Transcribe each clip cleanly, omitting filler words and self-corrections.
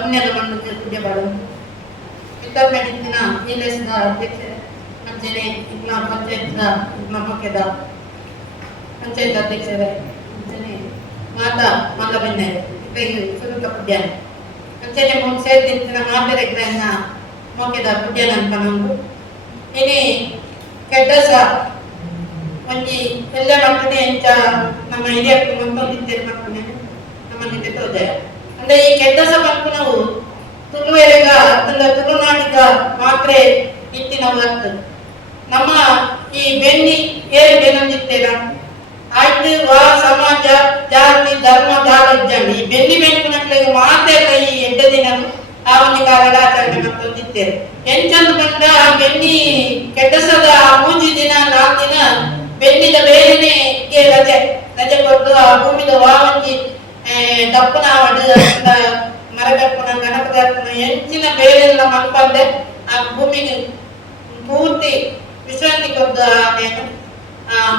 ಪುಣ್ಯದ ಮಣ್ಣಕ್ಕೆ ಪೂಜೆ ಮಾಡುದು ಇತರ ಮೆಡಿಸಿನ ಇಲೆಸ್ನ ಅಧ್ಯಕ್ಷ ಅಂಚನೆ ಇಗ್ನ ಪಂಚಾಯತ್ನ ನಮ್ಮಕ್ಕೆದ ಪಂಚಾಯತ್ ಅಧ್ಯಕ್ಷರೇ ಅಂಚನೆ ಮಾತಾ ಮಲ್ಲಬೆನ್ನೆ ಇಪ್ಪೈದು ಸುರುತ ಪುಡ್ಯಾನ ಅಂಚನೆ ಮೂರು ಸೇರ್ತಿನ ಮಾತೆರೆಗ್ರಹನ ಮೋಕೆದ ಪುಡ್ಯಾನ ಅಂತ ನಮ್ದು ಇನಿ ಕೆಡ್ಡಸ ಒಂಜಿ ಎಲ್ಲ ಮಕ್ಕಳೇ ಎಂಚ ನಮ್ಮ ಹಿರಿಯಕ್ಕೆ ಮಂತೊಂದಿದ್ದೇವೆ ಮಕ್ಕಳೇ ನಮ್ಮಲ್ಲಿ ತೋಜಯ ಅಂದ್ರೆ ಈ ಕೆಡ್ಡಸ ಮಕ್ಕಳು ನಾವು ತುಳುವೆರೆಗ ತುಳುನಾಡಿಗ ಮಾತ್ರ ಇತ್ತಿನ ವರ್ತು ನಮ್ಮ ಈ ಬೆನ್ನಿ ಏರು ಬೆನ್ನಂದಿತ್ತೇರ ಆಯ್ತು ವಾ ಸಮಾಜ ಜಾತಿ ಧರ್ಮ ದಾಳಜ್ಜಾನಿ ಈ ಬೆನ್ನಿ ಬೆಂಕು ಮಕ್ಕಳಿಗೆ ಮಾತ್ರ ಈ ಎಡ್ಡ ದಿನ ಆವನಿಗಾಗಡ ಆಚರಣೆ ಮತ್ತೊಂದಿತ್ತೇವೆ ಎಂಚಂದು ಬಂದ ಬೆನ್ನಿ ಕೆಡ್ಡಸದ ಮೂಜಿ ದಿನ 4 ದಿನ ಬೆನ್ನಿದ ಬೇರೆನೆ ರಜೆ ರಜೆ ಕೊಟ್ಟು ಆ ಭೂಮಿದ ವಾವಂಜಿ ದಪ್ಪನ ಮರಗಪ್ಪನ ಗಣಪನ ಹೆಂಚಿನ ಬೇರೆಲ್ಲ ಮಲ್ಪಂದೆ ಆ ಭೂಮಿಗೆ ಪೂರ್ತಿ ವಿಶ್ರಾಂತಿ ಕೊದ್ದು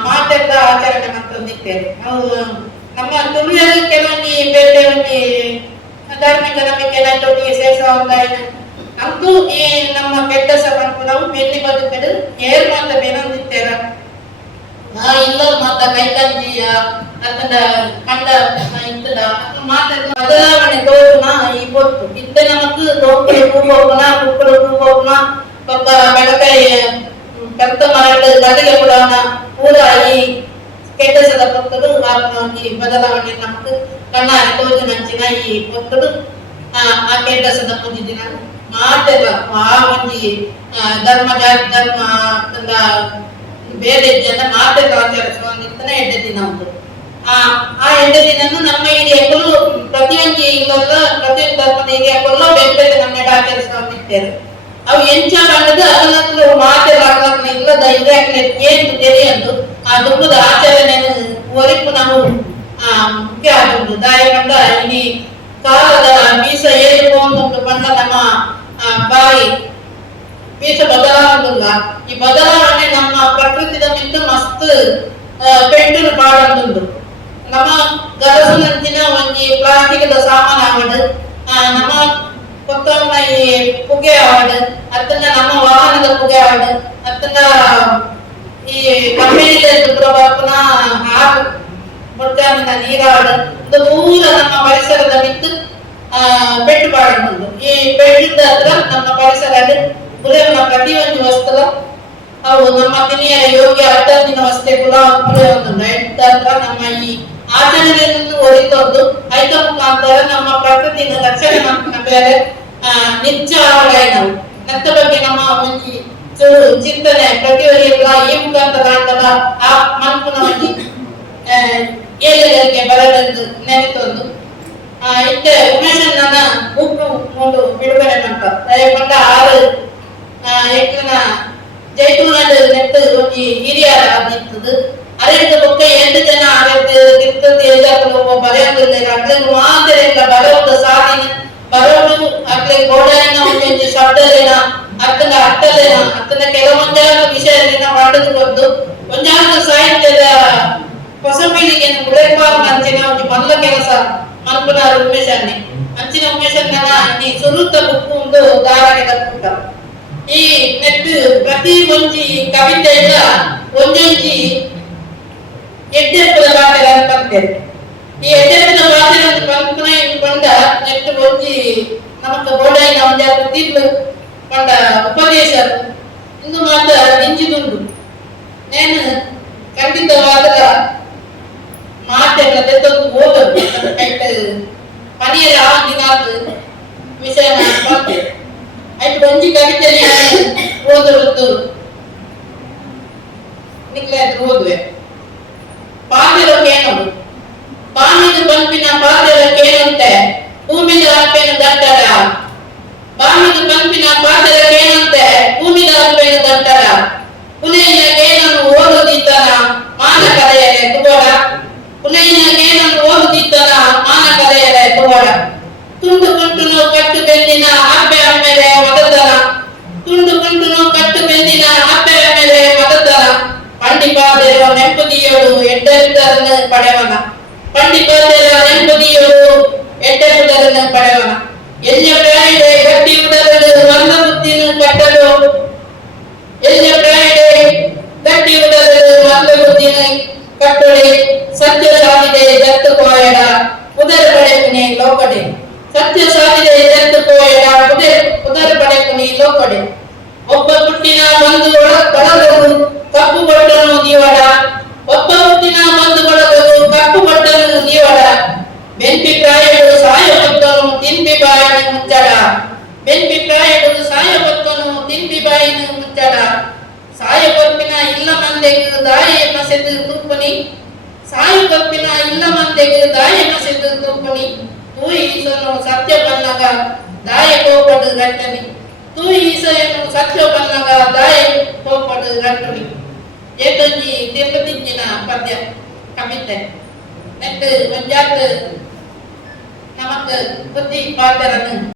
ಮಾತೆಲ್ಲ ಆಚರಣೆ ಮತ್ತೊಂದಿತ್ತೇವೆ ನಾವು ನಮ್ಮ ತುಳುಯಲ್ಲಿ ಕೆಲವೊಂದು ಬೇರೆ ಒಂದು ಧಾರ್ಮಿಕ ನಂಬಿಕೆ ನೈಟೊಟ್ಟಿಗೆ ಸೇರಿಸುವಂತ ಅಂತೂ ಈ ನಮ್ಮ ಕೆಡ್ಡಸ ಬಂದು ನಾವು ಬೆನ್ನಿ ಬದುಕಲು ಏರು ಮಾತ ಬೇನೊಂದಿತ್ತೇರ ಇಲ್ಲ ಮಾತ ಕೈಕಂಜಿಯ ಅತನ ಕಂಡ ಇಂತದ ಮಾತ ಬದಲಾವಣೆ ತೋರುನ ಈ ಗೊತ್ತು ಇದ್ದ ನಮಕ್ ದೋಪುಳು ಕೂಗೋಗುನ ಕುಕ್ಕಳು ಕೂಗೋಗುನ ಪಕ್ಕ ಬೆಳಕಾಯಿ ಕರ್ತ ಮರಳು ಗದಗೆ ಬಿಡೋಣ ಪೂರ ಈ ಕೆಡ್ಡಸದ ಪಕ್ಕದು ಈ ಬದಲಾವಣೆ ನಮಕ್ ಕಣ್ಣಾರೆ ತೋಜು ನಂಚಿನ ಈ ಪಕ್ಕದು ಆ ಕೆಡ್ಡಸದ ಮುಂದಿ ದಿನ ಮಾತೆಲ್ಲ ಆ ಒಂಜಿ ಧರ್ಮ ಜಾತಿ ಧರ್ಮ ತಂದ ಬೇರೆ ಜನ ಮಾತೆಲ್ಲ ಆಚರಿಸುವಂತಾನೆ ಎಡ್ಡೆ ದಿನ ಉಂಟು ಆ ಎಡ್ಡೆ ದಿನನು ನಮ್ಮ ಹಿರಿಯಕ್ಕಳು ಪ್ರತಿಯೊಂದು ಇಲ್ಲಲ್ಲ ಪ್ರತಿಯೊಂದು ಧರ್ಮದ ಹಿರಿಯಕ್ಕಲ್ಲ ಬೇರೆ ಬೇರೆ ನಮ್ಮ ಆಚರಿಸುವಂತಿದ್ದೇವೆ ಅವು ಎಂಚ ಕಂಡದು ಅದನ್ನ ಮಾತೆಲ್ಲ ಇಲ್ಲದ ಇದಾಗಲೇ ಏನು ತೆರೆಯಂದು ಆ ದುಃಖದ ಆಚರಣೆಯನ್ನು ಒರಿಪು ನಾವು ಮುಖ್ಯ ಆಗುವುದು ದಾಯ ಕಂಡ ಇನಿ ಕಾಲದ ಬೀಸ ಏರಿಕೊಂಡು ಬಂದ ನಮ್ಮ ಬಾಯಿ ಬೀಸ ಬದಲಾವಣೆಲ್ಲ ಈ ಬದಲಾವಣೆ ನಮ್ಮ ಪ್ರಕೃತಿದ ಮಿಂದು ಮಸ್ತ್ ಪೆಂಟು ಪಾಡಂದು ನಮ್ಮ ಗರಸನಂಚಿನ ಒಂಜಿ ಪ್ಲಾಸ್ಟಿಕ್ದ ಸಾಮಾನು ಆವಡು ನಮ್ಮ ಕೊತ್ತವನ್ನ ಈ ಪುಗೆ ಆವಡು ಅತ್ತನ್ನ ನಮ್ಮ ವಾಹನದ ಪುಗೆ ಆವಡು ಅತ್ತನ್ನ ಈ ಕಂಪನಿಯಲ್ಲಿ ಬರ್ಪುನ ಹಾಕು ಮೊಟ್ಟೆನ ನೀರಾವಡು ಇದು ಪೂರ ನಮ್ಮ ಪರಿಸರದ ಮಿತ್ತು ಪೆಟ್ಟು ಪಾಡಂದು ಈ ಪೆಟ್ಟಿದ ಹತ್ರ ನಮ್ಮ ಪರಿಸರದಲ್ಲಿ ಪುರೇವನ ಪ್ರತಿಯೊಂದು ವಸ್ತುಲ ಅವು ನಮ್ಮ ದಿನಿಯ ಯೋಗ್ಯ ಅಡ್ಡದಿನ ವಸ್ತೆ ಕೂಡ ಪುರೇವನ್ನ ಹತ್ರ ನಮ್ಮ ಈ ಆಚರಣೆಯನ್ನು ಒರಿತೊಂದು ಐತ ಮುಖಾಂತರ ನಮ್ಮ ಪ್ರಕೃತಿನ ರಕ್ಷಣೆ ಮಾಡ್ಕೊಂಡ ಬೇರೆ ನಿತ್ಯ ನಾವು ನತ್ತ ಬಗ್ಗೆ ನಮ್ಮ ಒಂಜಿ ಚಿಂತನೆ ಪ್ರತಿಯೊಬ್ಬರಿಗೆಲ್ಲ ಈ ಮುಖಾಂತರ ಅಂತಲ್ಲ ಆ ಮನ್ಪುನ ಒಂಜಿ ಏಳಿಗೆ ಬರಲೆಂದು ನೆನೆತೊಂದು ಇತ್ತೆ ಉಮೇಶನ್ನ ಉಪ್ಪು ಮೂಡು ಬಿಡುಗಡೆ ಮಾಡ್ತಾರೆ ದಯಕೊಂಡ 6 ಎಕ್ಕಿನ ಜೈತೂನದ ನೆಟ್ಟು ಒಂಜಿ ಹಿರಿಯರ ಆಗಿರ್ತದೆ ಅರೆಂದು ಬೊಕ್ಕ 8 ಜನ ಆಡಳಿತ ತಿರ್ತದೆ ಎಲ್ಲರೂ ಬರೆಯೋದಿಲ್ಲ ಅಗ್ಲಿಗೆ ಮಾತ್ರ ಇಲ್ಲ ಬರೋದು ಸಾಧಿನ ಬರೋದು ಅಗ್ಲಿಗೆ ಗೋಡನ ಒಂಜಿ ಶಬ್ದಲೇನ ಅತ್ತನ ಅರ್ಥಲೇನ ಅತ್ತನ ಕೆಲವೊಂದಾದ ವಿಷಯದಿಂದ ಮಾಡಿದು ಗೊತ್ತು ಒಂದಾದ ಸಾಹಿತ್ಯದ ಹೊಸ ಪೀಳಿಗೆಯನ್ನು ಉಳಿಪಾಲ್ ಅಂಚಿನ ಒಂದು ಮಲ್ಲ ಕೆಲಸ ಮಲ್ಪನ ಉಮೇಶನ್ನೇ ಅಂಚಿನ ಉಮೇಶನ್ನ ಈ ಸುರುತ್ತ ಬುಕ್ಕು ಒಂದು ಧಾರಣೆ ಕಲ್ಪುಟ ಈ ನೆಟ್ಟು ಪ್ರತಿ ಒಂಜಿ ಕವಿತೆಯಿಂದ ಒಂದೊಂಜಿ ಎಡ್ಡೆಪ್ಪದ ಭಾಷೆ ಅನ್ಪಂತೇವೆ ಈ ಎಡ್ಡೆಪ್ಪದ ಭಾಷೆ ಒಂದು ಕಲ್ಪನೆ ಕೊಂಡ ನೆಟ್ಟು ಒಂಜಿ ನಮಕ್ ಗೋಡೈನ ಒಂದಾದ ತೀರ್ಲು ಕೊಂಡ ಉಪದೇಶ ಇಂದು ಮಾತ್ರ ನಿಂಜಿದುಂಡು ನೇನು ಖಂಡಿತವಾದ ಮಾತೆಲ್ಲ ತೆತ್ತೊಂದು ಓದೋದು ಕೈಟ್ ಮನೆಯಲ್ಲಿ ಆಗಿನಾದ ವಿಷಯ ಮಾಡ್ತೇವೆ ಆಯ್ತು ಒಂಜಿ ಕವಿತೆಯಲ್ಲಿ ಓದೋದು ನಿಕ್ಲೆ ಓದುವೆ ಪಾದೆಲಕ್ಕೇನು ಬಾಮಿದು ಪಂಪಿನ ಪಾದೆಲಕ್ಕೇನಂತೆ ಭೂಮಿದ ಅಪ್ಪೇನು ದಟ್ಟರ ಬಾಮಿದು ಪಂಪಿನ ಪಾದೆಲಕ್ಕೇನಂತೆ ಭೂಮಿದ ಅಪ್ಪೇನು ದಟ್ಟರ ಪುಲಿಯಗೇನನ್ನು ಓದುದಿದ್ದನ ಮಾನ ಕಲೆಯರೆ ತುಗೋಡ ಪುಲಿಯಗೇನನ್ನು ಓದುದಿದ್ದನ ಮಾನ ಕಲೆಯರೆ ತುಗೋಡ ತುಂಡು ಕುಂಟುನು ಕಟ್ಟು ಬೆಂದಿನ ಅಪ್ಪೆ ಅಮ್ಮೆಲೆ ಮದದನ ತುಂಡು ಕುಂಟುನು ಕಟ್ಟು ಬೆಂದಿನ ಅಪ್ಪೆ ಅಮ್ಮೆಲೆ ಮದದನ ಪಂಡಿಪಾದೆರ ನೆಂಪುದಿಯೋಡು ಎಡ್ಡೆರುವುದರನ್ನು ಪಡೆವನ ಪಂಡಿಪಾದೆರ ನೆಂಪುದಿಯೋಡು ಎಡ್ಡೆರುವುದರನ್ನು ಪಡೆವನ ಎಲ್ಲಿಯ ಪ್ರಾಣಿಡೆ ಗಟ್ಟಿ ಉದರಲು ಮಂದ ಬುದ್ಧಿನ ಕಟ್ಟಲು ಎಲ್ಲಿಯ ಪ್ರಾಣಿಡೆ ಗಟ್ಟಿ ಉದರಲು ಮಂದ ಬುದ್ಧಿನ ಕಟ್ಟೊಳೆ ಸತ್ಯ ಸಾಧಿದೆ ಜತ್ತು ಕೋಯಡ ಉದರ ಪಡೆಪುನಿ ಲೋಕಡೆ ಸತ್ಯ ಸಾಧಿದೆ ಜತ್ತು ಕೋಯಡ ಉದರ ಪಡೆಪುನಿ ಲೋಕಡೆ ಒಬ್ಬ ಹುಟ್ಟಿನ ಬಂಧು ಬಳಗವು ಕಪ್ಪು ಬಟ್ಟನು ದೀವಡ ಒಬ್ಬ ಹುಟ್ಟಿನ ಬಂಧು ಬಳಗವು ಕಪ್ಪು ಬಟ್ಟನು ದೀವಡ ಬೆಂಪಿ ಪ್ರಾಯಡು ಸಾಯ ಭಕ್ತನು ತಿಂಪಿ ಬಾಯಿನ ಮುಚ್ಚಡ ಬೆಂಪಿ ಪ್ರಾಯಡು ಸಾಯ ಭಕ್ತನು ತಿಂಪಿ ಬಾಯಿನ ಮುಚ್ಚಡ ಸಾಯ ಕಪ್ಪಿನ ಇಲ್ಲ ಮಂದೆಗೆ ದಾಯ ಮಸೆದು ತೂಪನಿ ಸಾಯ ಕಪ್ಪಿನ ಇಲ್ಲ ಮಂದೆಗೆ ದಾಯ ಮಸೆದು ತೂಪನಿ ತೂ ಈಸನು ಸತ್ಯ ಬನ್ನಗ ದಾಯ ಕೋಪಡು ಗಟ್ಟನಿ ತೂ ಈಸನು ಸತ್ಯ ಬನ್ನಗ ದಾಯ ಕೋಪಡು ಗಟ್ಟನಿ ಏತಂಜಿ ತಿರುಪತಿಂಚಿನ ಪದ್ಯ ಕವಿತೆ ನೆಟ್ಟು ಒಂಜಾತ್ ನಮಕ್ ಬುದ್ಧಿ ಪಾತ್ರರನ್ನು